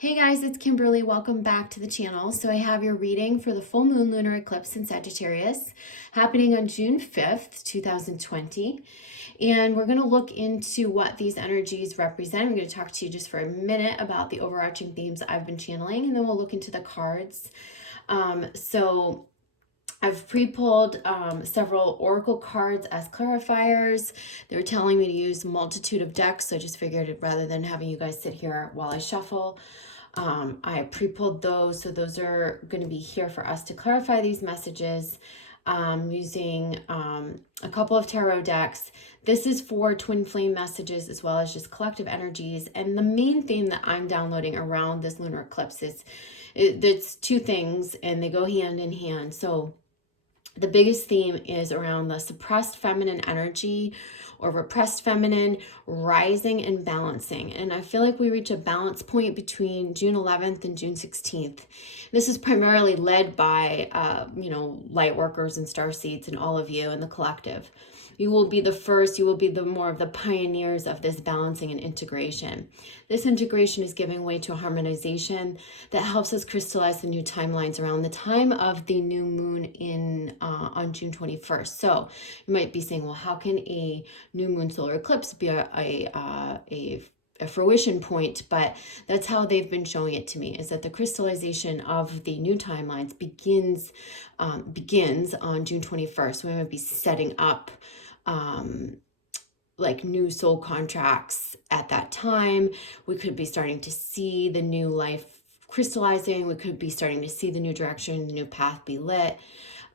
Hey guys, it's Kimberly. Welcome back to the channel. So I have your reading for the full moon lunar eclipse in Sagittarius happening on June 5th, 2020. And we're going to look into what these energies represent. I'm going to talk to you just for a minute about the overarching themes I've been channeling, and then we'll look into the cards. So I've pre-pulled several oracle cards as clarifiers. They were telling me to use a multitude of decks, so I just figured rather than having you guys sit here while I shuffle, I pre-pulled those, so those are going to be here for us to clarify these messages using a couple of tarot decks. This is for twin flame messages as well as just collective energies, and the main theme that I'm downloading around this lunar eclipse is it's two things and they go hand in hand. So the biggest theme is around the suppressed feminine energy or repressed feminine rising and balancing. And I feel like we reach a balance point between June 11th and June 16th. This is primarily led by, light workers and starseeds and all of you in the collective. You will be the first, you will be the more of the pioneers of this balancing and integration. This integration is giving way to a harmonization that helps us crystallize the new timelines around the time of the new moon on June 21st. So you might be saying, well, how can a new moon solar eclipse be a fruition point? But that's how they've been showing it to me, is that the crystallization of the new timelines begins on June 21st. We might be setting up like new soul contracts at that time. We could be starting to see the new life crystallizing. We could be starting to see the new direction, the new path be lit.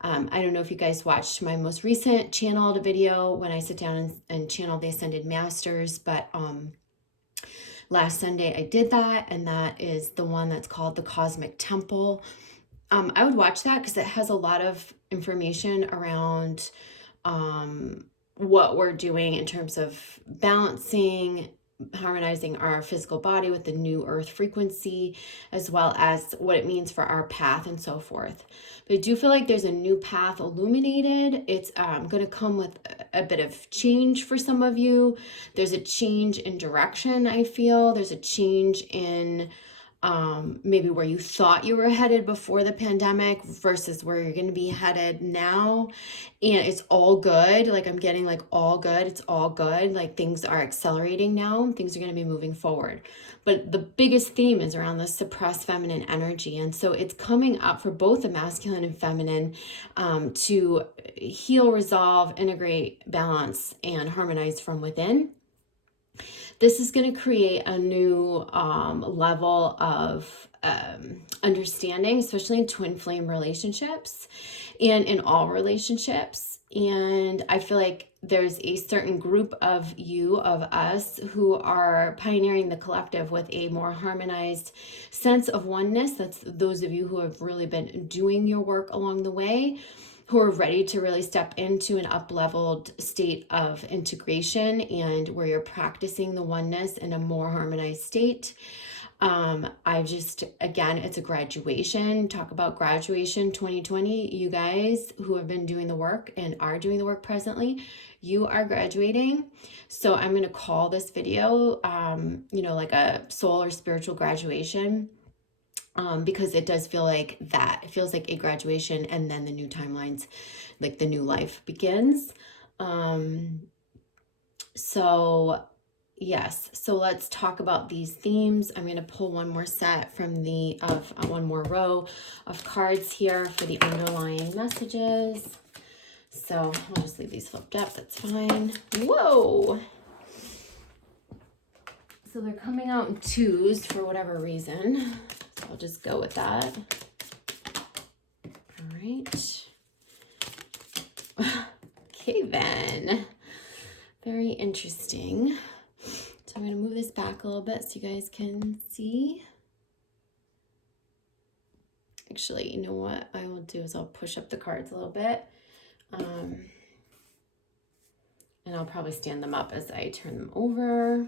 I don't know if you guys watched my most recent channeled video when I sit down and channel the Ascended Masters, but last Sunday I did that, and that is the one that's called the Cosmic Temple. I would watch that because it has a lot of information around what we're doing in terms of balancing, harmonizing our physical body with the new earth frequency, as well as what it means for our path and so forth. But I do feel like there's a new path illuminated. It's going to come with a bit of change for some of you. There's a change in direction, I feel. There's a change in maybe where you thought you were headed before the pandemic versus where you're going to be headed now. And it's all good. Like, I'm getting like all good. It's all good. Like, things are accelerating now. Things are going to be moving forward. But the biggest theme is around the suppressed feminine energy. And so it's coming up for both the masculine and feminine to heal, resolve, integrate, balance, and harmonize from within. This is going to create a new level of understanding, especially in twin flame relationships and in all relationships. And I feel like there's a certain group of us, who are pioneering the collective with a more harmonized sense of oneness. That's those of you who have really been doing your work along the way, who are ready to really step into an up-leveled state of integration and where you're practicing the oneness in a more harmonized state. Again, it's a graduation. Talk about graduation 2020. You guys who have been doing the work and are doing the work presently, you are graduating. So I'm going to call this video, like a soul or spiritual graduation. Because it does feel like that. It feels like a graduation, and then the new timelines, like the new life begins. So let's talk about these themes. I'm going to pull one more set from one more row of cards here for the underlying messages. So I'll just leave these flipped up. That's fine. Whoa! So they're coming out in twos for whatever reason. So I'll just go with that. All right. Okay, then. Very interesting. So I'm going to move this back a little bit so you guys can see. Actually, you know what I will do is I'll push up the cards a little bit. And I'll probably stand them up as I turn them over.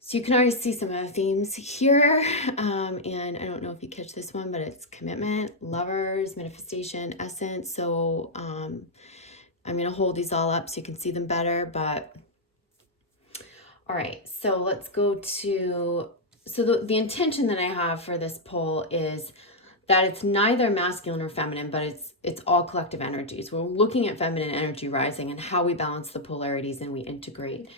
So you can already see some of the themes here, and I don't know if you catch this one, but it's commitment, lovers, manifestation, essence. So I'm going to hold these all up so you can see them better. But all right, so let's go to So the intention that I have for this poll is that it's neither masculine or feminine, but it's all collective energies. We're looking at feminine energy rising and how we balance the polarities and we integrate.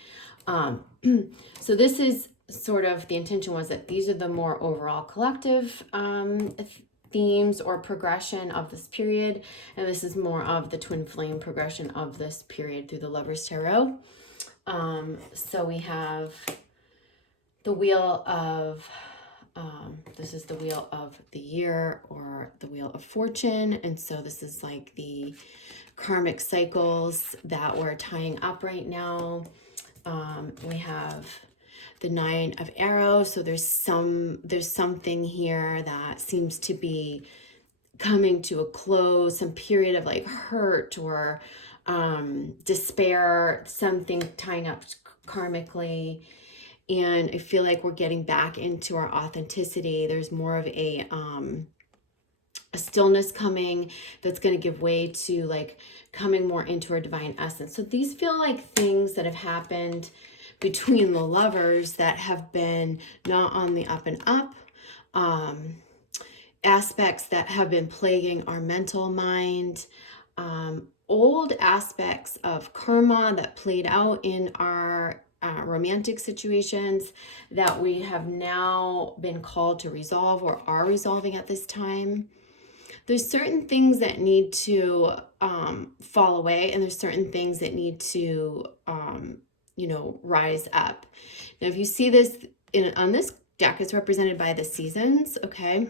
So this is sort of, the intention was that these are the more overall collective themes or progression of this period, and this is more of the twin flame progression of this period through the Lovers Tarot. So we have the wheel of this is the wheel of the year, or the wheel of fortune, and so this is like the karmic cycles that we're tying up right now. We have the 9 of arrows, so there's something here that seems to be coming to a close, some period of like hurt or despair, something tying up karmically. And I feel like we're getting back into our authenticity. There's more of a stillness coming that's going to give way to like coming more into our divine essence. So these feel like things that have happened between the lovers that have been not on the up and up, aspects that have been plaguing our mental mind, old aspects of karma that played out in our romantic situations that we have now been called to resolve or are resolving at this time. There's certain things that need to fall away, and there's certain things that need to rise up. Now if you see this on this deck, it's represented by the seasons, okay?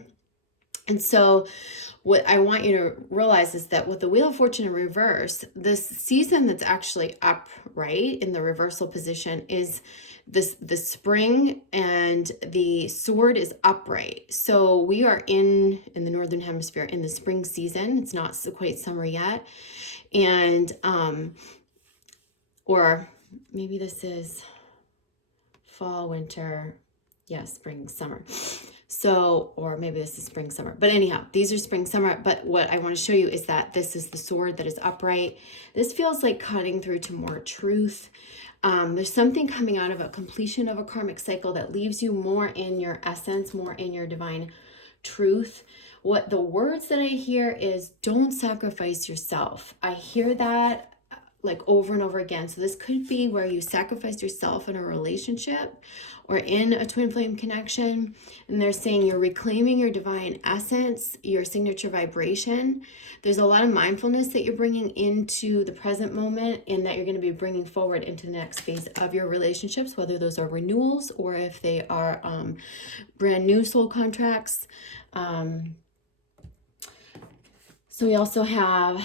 And so what I want you to realize is that with the Wheel of Fortune in reverse, this season that's actually upright in the reversal position is the spring, and the sword is upright. So we are in the Northern Hemisphere in the spring season. It's not quite summer yet. And, or maybe this is fall, winter, spring, summer. So, or maybe this is spring, summer, but anyhow, these are spring, summer. But what I want to show you is that this is the sword that is upright. This feels like cutting through to more truth. There's something coming out of a completion of a karmic cycle that leaves you more in your essence, more in your divine truth. What the words that I hear is, don't sacrifice yourself. I hear that like over and over again. So this could be where you sacrifice yourself in a relationship or in a twin flame connection. And they're saying you're reclaiming your divine essence, your signature vibration. There's a lot of mindfulness that you're bringing into the present moment, and that you're going to be bringing forward into the next phase of your relationships, whether those are renewals or if they are brand new soul contracts. So we also have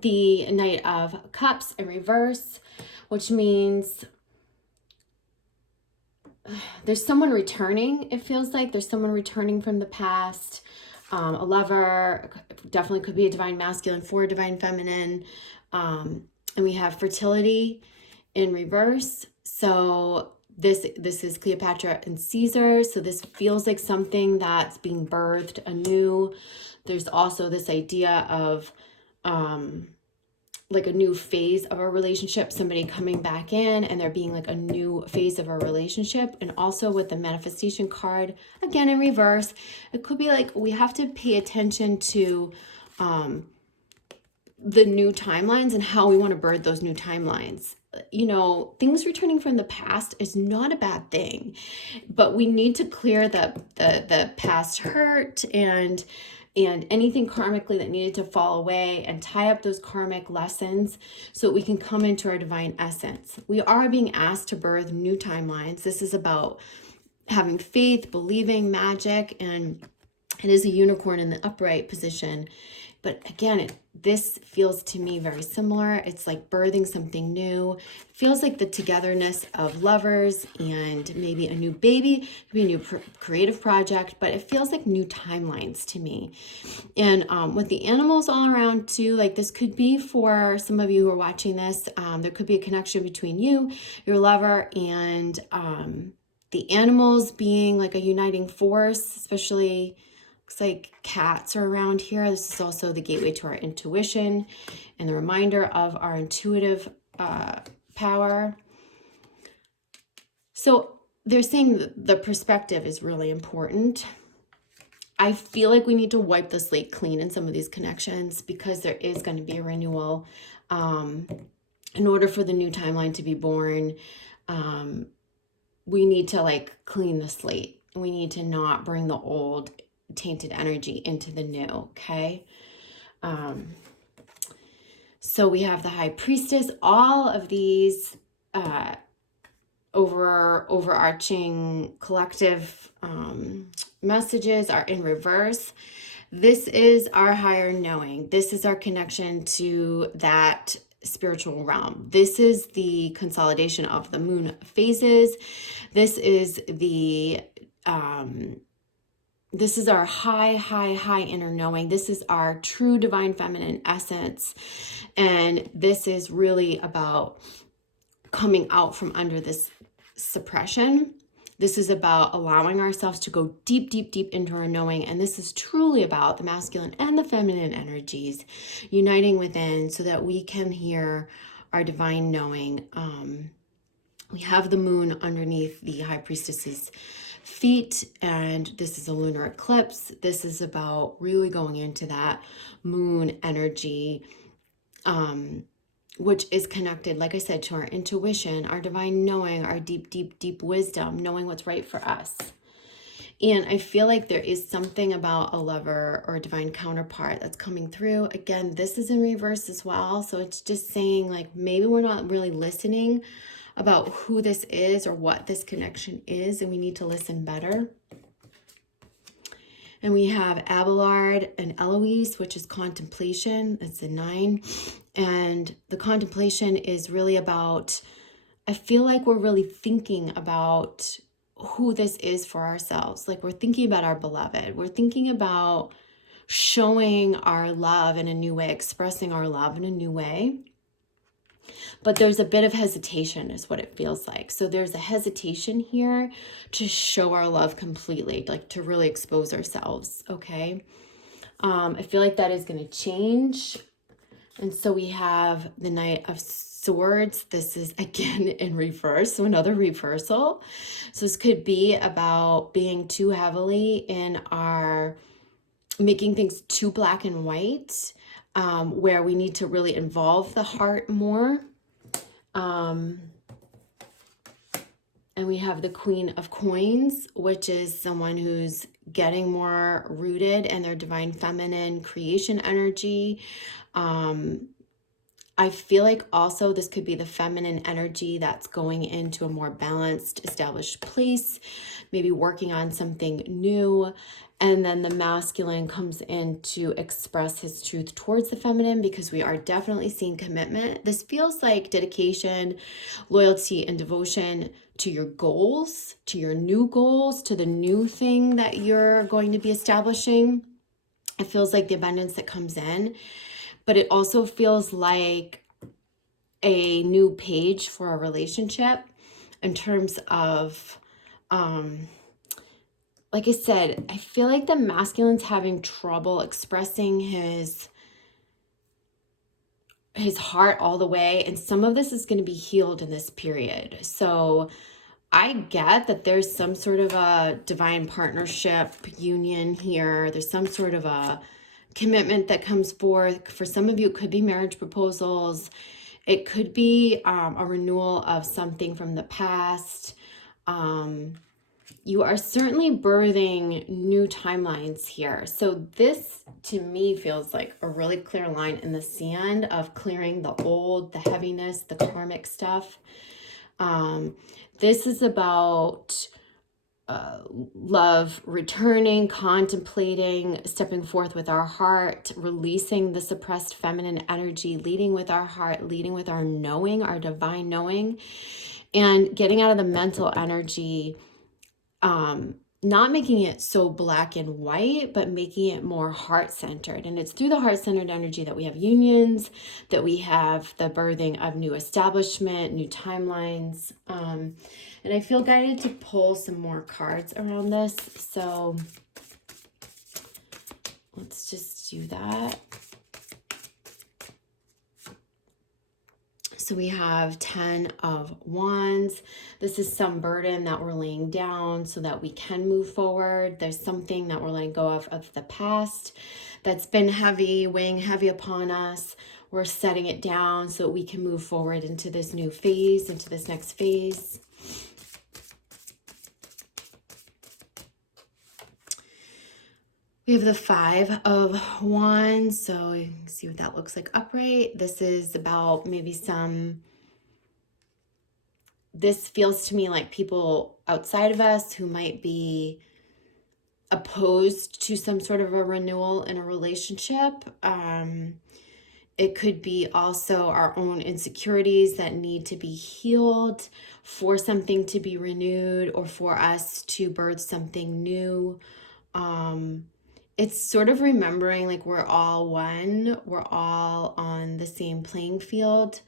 the Knight of Cups in reverse, which means there's someone returning. It feels like there's someone returning from the past. A lover, definitely could be a divine masculine for a divine feminine. And we have fertility in reverse. So this is Cleopatra and Caesar. So this feels like something that's being birthed anew. There's also this idea of like a new phase of a relationship, somebody coming back in and there being like a new phase of a relationship. And also with the manifestation card, again in reverse, it could be like we have to pay attention to the new timelines and how we want to birth those new timelines. You know, things returning from the past is not a bad thing, but we need to clear the past hurt and anything karmically that needed to fall away, and tie up those karmic lessons so that we can come into our divine essence. We are being asked to birth new timelines. This is about having faith, believing, magic, and it is a unicorn in the upright position. But again, this feels to me very similar. It's like birthing something new. It feels like the togetherness of lovers and maybe a new baby, maybe a new creative project, but it feels like new timelines to me. And with the animals all around too, like this could be for some of you who are watching this, there could be a connection between you, your lover, and the animals being like a uniting force, especially looks like cats are around here. This is also the gateway to our intuition and the reminder of our intuitive power. So they're saying that the perspective is really important. I feel like we need to wipe the slate clean in some of these connections because there is going to be a renewal. In order for the new timeline to be born, we need to like clean the slate. We need to not bring the old tainted energy into the new, okay? So we have the High Priestess. All of these overarching collective messages are in reverse. This is our higher knowing. This is our connection to that spiritual realm. This is the consolidation of the moon phases. This is the this is our high inner knowing. This is our true divine feminine essence. And this is really about coming out from under this suppression. This is about allowing ourselves to go deep into our knowing. And this is truly about the masculine and the feminine energies uniting within so that we can hear our divine knowing. We have the moon underneath the High Priestess's feet, and this is a lunar eclipse. This is about really going into that moon energy, which is connected, like I said, to our intuition, our divine knowing, our deep wisdom, knowing what's right for us. And I feel like there is something about a lover or a divine counterpart that's coming through. Again, this is in reverse as well. So it's just saying like maybe we're not really listening about who this is or what this connection is, and we need to listen better. And we have Abelard and Eloise, which is contemplation. It's a 9. And the contemplation is really about, I feel like we're really thinking about who this is for ourselves. Like we're thinking about our beloved. We're thinking about showing our love in a new way, expressing our love in a new way. But there's a bit of hesitation is what it feels like. So there's a hesitation here to show our love completely, like to really expose ourselves, okay? I feel like that is going to change. And so we have the Knight of Swords. This is again in reverse, so another reversal. So this could be about being too heavily in our making things too black and white, where we need to really involve the heart more. And we have the Queen of Coins, which is someone who's getting more rooted in their divine feminine creation energy. I feel like also this could be the feminine energy that's going into a more balanced, established place, maybe working on something new. And then the masculine comes in to express his truth towards the feminine, because we are definitely seeing commitment. This feels like dedication, loyalty, and devotion to your goals, to your new goals, to the new thing that you're going to be establishing. It feels like the abundance that comes in, but it also feels like a new page for a relationship in terms of, like I said, I feel like the masculine's having trouble expressing his heart all the way. And some of this is going to be healed in this period. So I get that there's some sort of a divine partnership union here. There's some sort of a commitment that comes forth. For some of you, it could be marriage proposals. It could be a renewal of something from the past. You are certainly birthing new timelines here. So this, to me, feels like a really clear line in the sand of clearing the old, the heaviness, the karmic stuff. This is about love returning, contemplating, stepping forth with our heart, releasing the suppressed feminine energy, leading with our heart, leading with our knowing, our divine knowing, and getting out of the mental energy, not making it so black and white, but making it more heart-centered. And it's through the heart-centered energy that we have unions, that we have the birthing of new establishment, new timelines. And I feel guided to pull some more cards around this. So let's just do that. So So we have 10 of Wands. This is some burden that we're laying down so that we can move forward. There's something that we're letting go of the past that's been heavy, weighing heavy upon us. We're setting it down so we can move forward into this new phase, into this next phase. We have the 5 of Wands, so you can see what that looks like upright. This is about maybe this feels to me like people outside of us who might be opposed to some sort of a renewal in a relationship. It could be also our own insecurities that need to be healed for something to be renewed or for us to birth something new. It's sort of remembering like we're all one, we're all on the same playing field.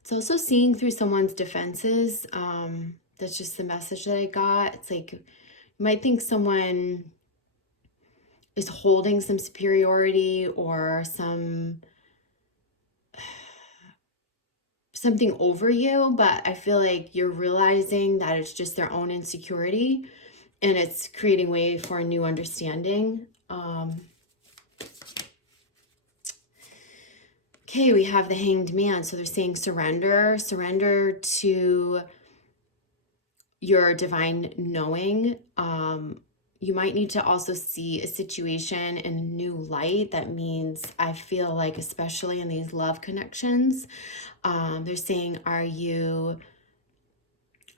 It's also seeing through someone's defenses. That's just the message that I got. It's like you might think someone is holding some superiority or something over you, but I feel like you're realizing that it's just their own insecurity and it's creating way for a new understanding. Okay, we have the Hanged Man. So they're saying surrender to your divine knowing. You might need to also see a situation in a new light. That means I feel like, especially in these love connections, they're saying, are you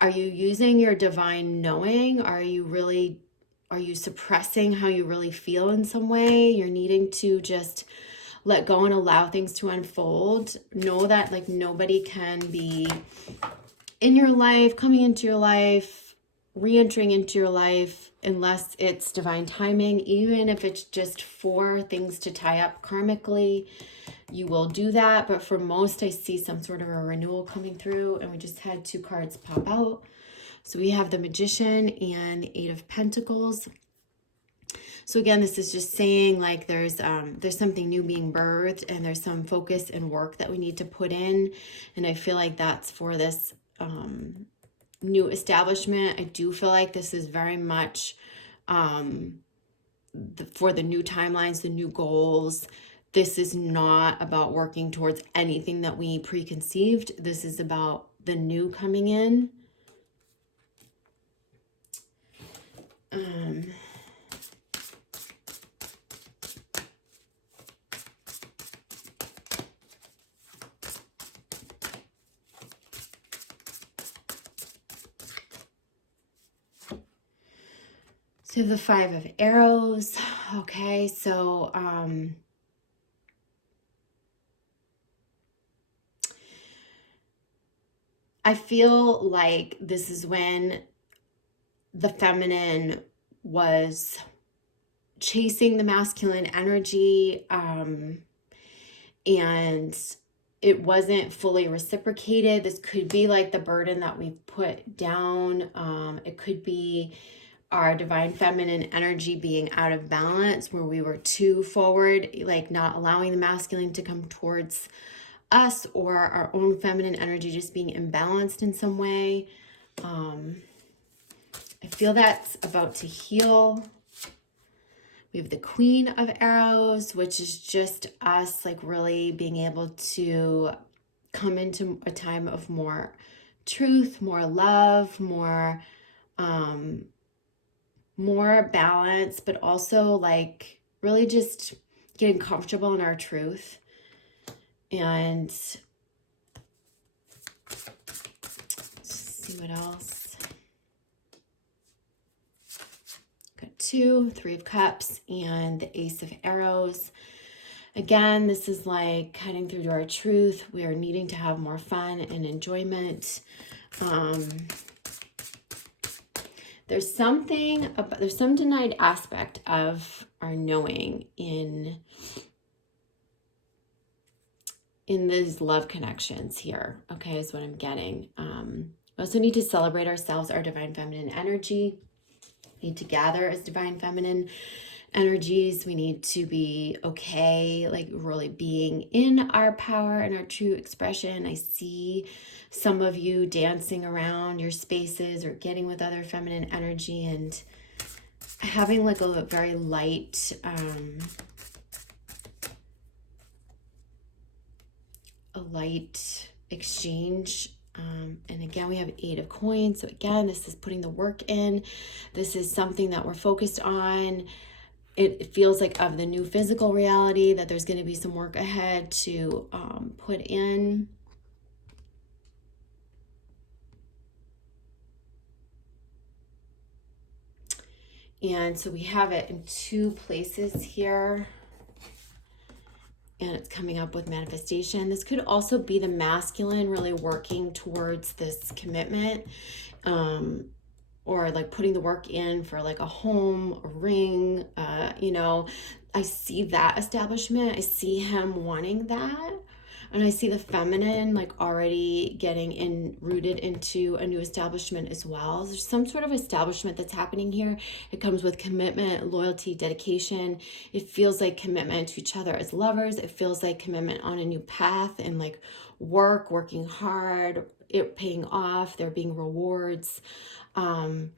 using your divine knowing? Are you suppressing how you really feel in some way? You're needing to just let go and allow things to unfold. Know that like nobody can be in your life, coming into your life, re-entering into your life, unless it's divine timing. Even if it's just for things to tie up karmically, you will do that. But for most, I see some sort of a renewal coming through, and we just had 2 cards pop out. So we have the Magician and the 8 of Pentacles. So again, this is just saying like there's something new being birthed, and there's some focus and work that we need to put in. And I feel like that's for this new establishment. I do feel like this is very much for the new timelines, the new goals. This is not about working towards anything that we preconceived. This is about the new coming in. So the 5 of Arrows. Okay, so I feel like this is when the feminine was chasing the masculine energy, and it wasn't fully reciprocated. This could be like the burden that we've put down. It could be our divine feminine energy being out of balance, where we were too forward, like not allowing the masculine to come towards us, or our own feminine energy just being imbalanced in some way. I feel that's about to heal. We have the Queen of Arrows, which is just us like really being able to come into a time of more truth, more love, more balance, but also like really just getting comfortable in our truth. And let's see what else. Got 2, 3 of Cups, and the Ace of Arrows. Again, this is like heading through to our truth. We are needing to have more fun and enjoyment. There's some denied aspect of our knowing in these love connections here. Okay, is what I'm getting. We also need to celebrate ourselves, our divine feminine energy. We need to gather as divine feminine energies. We need to be okay, like really being in our power and our true expression. I see some of you dancing around your spaces or getting with other feminine energy and having like a very light, exchange. And again, we have 8 of coins. So again, this is putting the work in. This is something that we're focused on. It feels like of the new physical reality that there's going to be some work ahead to put in. And so we have it in 2 places here. And it's coming up with manifestation. This could also be the masculine really working towards this commitment, or like putting the work in for like a home, a ring, you know, I see that establishment. I see him wanting that. And I see the feminine like already getting rooted into a new establishment as well. There's some sort of establishment that's happening here. It comes with commitment, loyalty, dedication. It feels like commitment to each other as lovers. It feels like commitment on a new path and like working hard, it paying off, there being rewards. And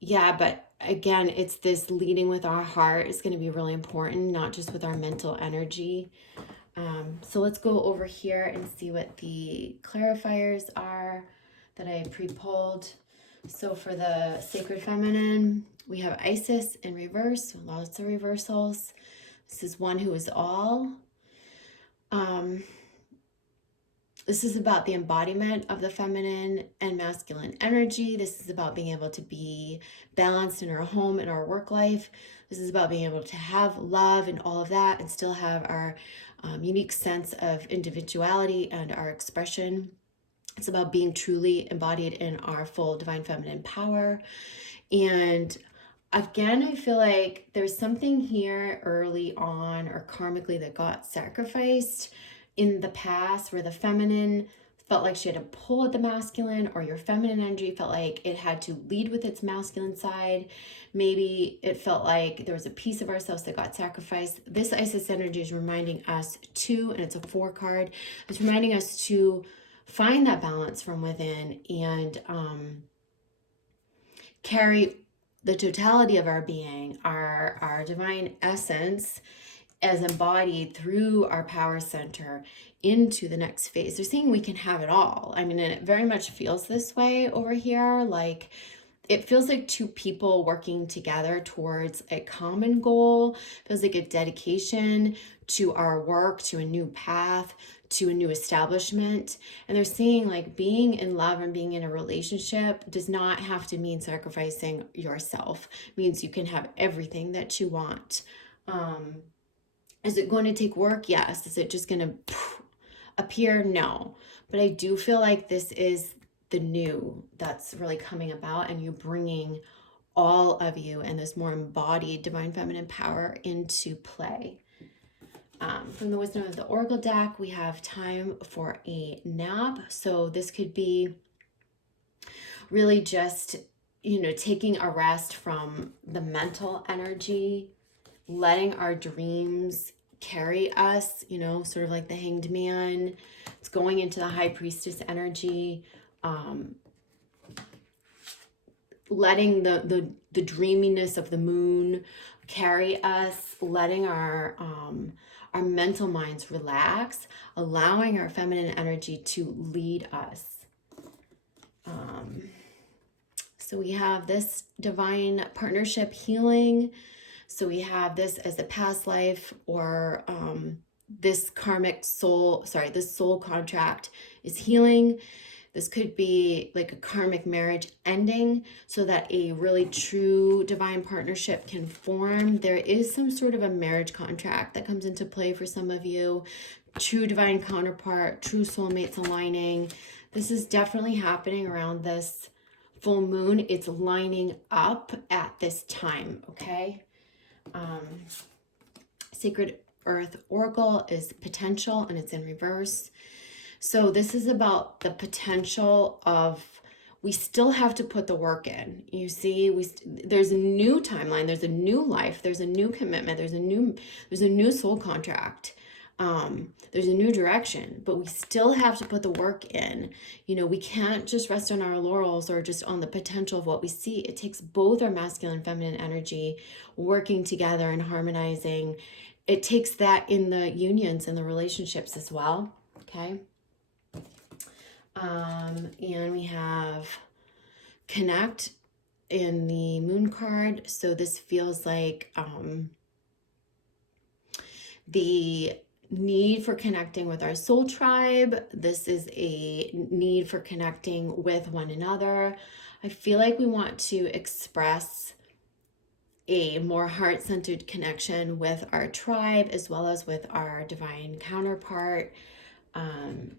yeah, but again, it's this leading with our heart is going to be really important, not just with our mental energy. So let's go over here and see what the clarifiers are that I pre-pulled. So for the sacred feminine, we have Isis in reverse, lots of reversals. This is one who is all. This is about the embodiment of the feminine and masculine energy. This is about being able to be balanced in our home and our work life. This is about being able to have love and all of that and still have our unique sense of individuality and our expression. It's about being truly embodied in our full divine feminine power. And again, I feel like there's something here early on or karmically that got sacrificed in the past where the feminine felt like she had to pull at the masculine, or your feminine energy felt like it had to lead with its masculine side. Maybe it felt like there was a piece of ourselves that got sacrificed. This Isis energy is reminding us to, and it's a 4 card, it's reminding us to find that balance from within and carry the totality of our being, our divine essence as embodied through our power center into the next phase. They're saying we can have it all. I mean, and it very much feels this way over here. Like it feels like 2 people working together towards a common goal. It feels like a dedication to our work, to a new path, to a new establishment. And they're seeing like being in love and being in a relationship does not have to mean sacrificing yourself. It means you can have everything that you want. Is it going to take work? Yes. Is it just going to appear? No. But I do feel like this is the new that's really coming about, and you bringing all of you and this more embodied divine feminine power into play. From the Wisdom of the Oracle deck, we have time for a nap. So this could be really just, you know, taking a rest from the mental energy, letting our dreams carry us, you know, sort of like the Hanged Man. It's going into the High Priestess energy, letting the dreaminess of the moon carry us, letting our mental minds relax, allowing our feminine energy to lead us. So we have this divine partnership healing. So we have this as a past life, or this karmic soul, this soul contract is healing. This could be like a karmic marriage ending so that a really true divine partnership can form. There is some sort of a marriage contract that comes into play for some of you. True divine counterpart, true soulmates aligning. This is definitely happening around this full moon. It's lining up at this time, okay? Sacred Earth Oracle is potential, and it's in reverse. So this is about the potential of we still have to put the work in. You see, there's a new timeline, there's a new life, there's a new commitment, there's a new soul contract. There's a new direction, but we still have to put the work in. You know, we can't just rest on our laurels or just on the potential of what we see. It takes both our masculine and feminine energy working together and harmonizing. It takes that in the unions and the relationships as well. Okay. And we have connect in the moon card. So this feels like the need for connecting with our soul tribe. This is a need for connecting with one another. I feel like we want to express a more heart-centered connection with our tribe as well as with our divine counterpart. And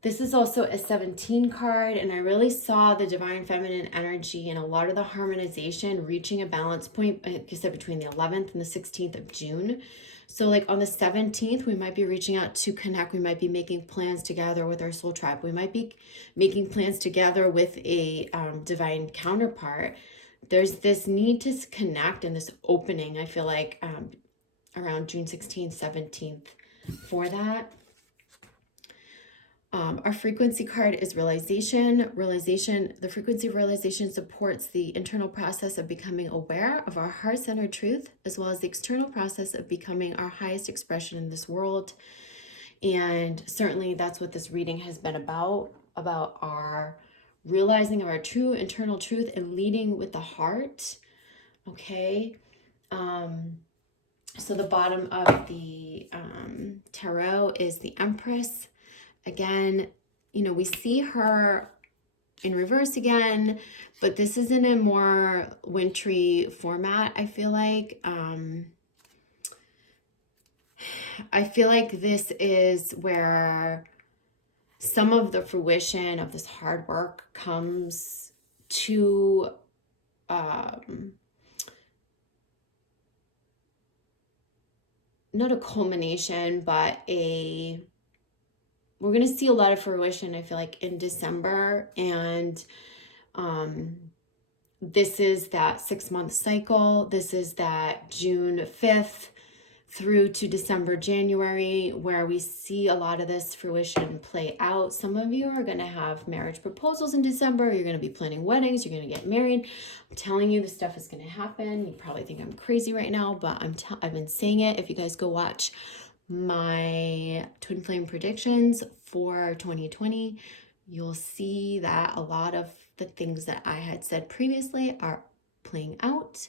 this is also a 17 card, and I really saw the divine feminine energy and a lot of the harmonization reaching a balance point, like I said, between the 11th and the 16th of June. So like on the 17th, we might be reaching out to connect. We might be making plans together with our soul tribe. We might be making plans together with a divine counterpart. There's this need to connect and this opening, I feel like, around June 16th, 17th for that. Our frequency card is realization. The frequency of realization supports the internal process of becoming aware of our heart-centered truth, as well as the external process of becoming our highest expression in this world. And certainly that's what this reading has been about our realizing of our true internal truth and leading with the heart. Okay. So the bottom of the tarot is the Empress. Again, you know, we see her in reverse again, but this is in a more wintry format, I feel like. I feel like this is where some of the fruition of this hard work comes to not a culmination, but we're going to see a lot of fruition, I feel like, in December. And this is that 6-month cycle. This is that June 5th through to December, January, where we see a lot of this fruition play out. Some of you are going to have marriage proposals in December. You're going to be planning weddings. You're going to get married. I'm telling you, this stuff is going to happen. You probably think I'm crazy right now, but I've been saying it. If you guys go watch my twin flame predictions for 2020, you'll see that a lot of the things that I had said previously are playing out.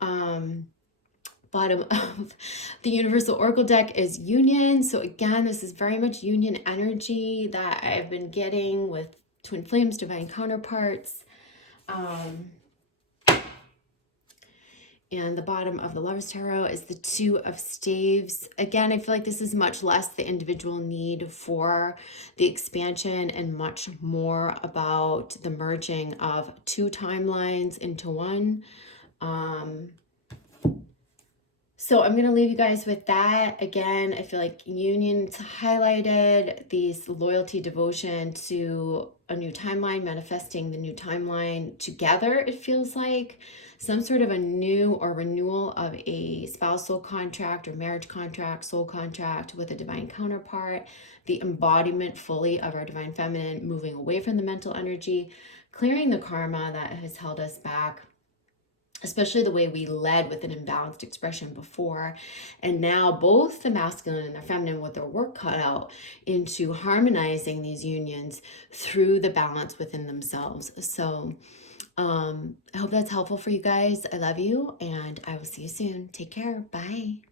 Bottom of the Universal Oracle deck is Union. So again, this is very much Union energy that I've been getting with twin flames, divine counterparts. And the bottom of the Lover's Tarot is the Two of Staves. Again, I feel like this is much less the individual need for the expansion and much more about the merging of two timelines into one. So I'm going to leave you guys with that. Again, I feel like Union's highlighted these loyalty, devotion to a new timeline, manifesting the new timeline together. It feels like some sort of a new or renewal of a spousal contract or marriage contract, soul contract with a divine counterpart, the embodiment fully of our divine feminine, moving away from the mental energy, clearing the karma that has held us back, especially the way we led with an imbalanced expression before. And now both the masculine and the feminine with their work cut out into harmonizing these unions through the balance within themselves. So I hope that's helpful for you guys. I love you, and I will see you soon. Take care. Bye.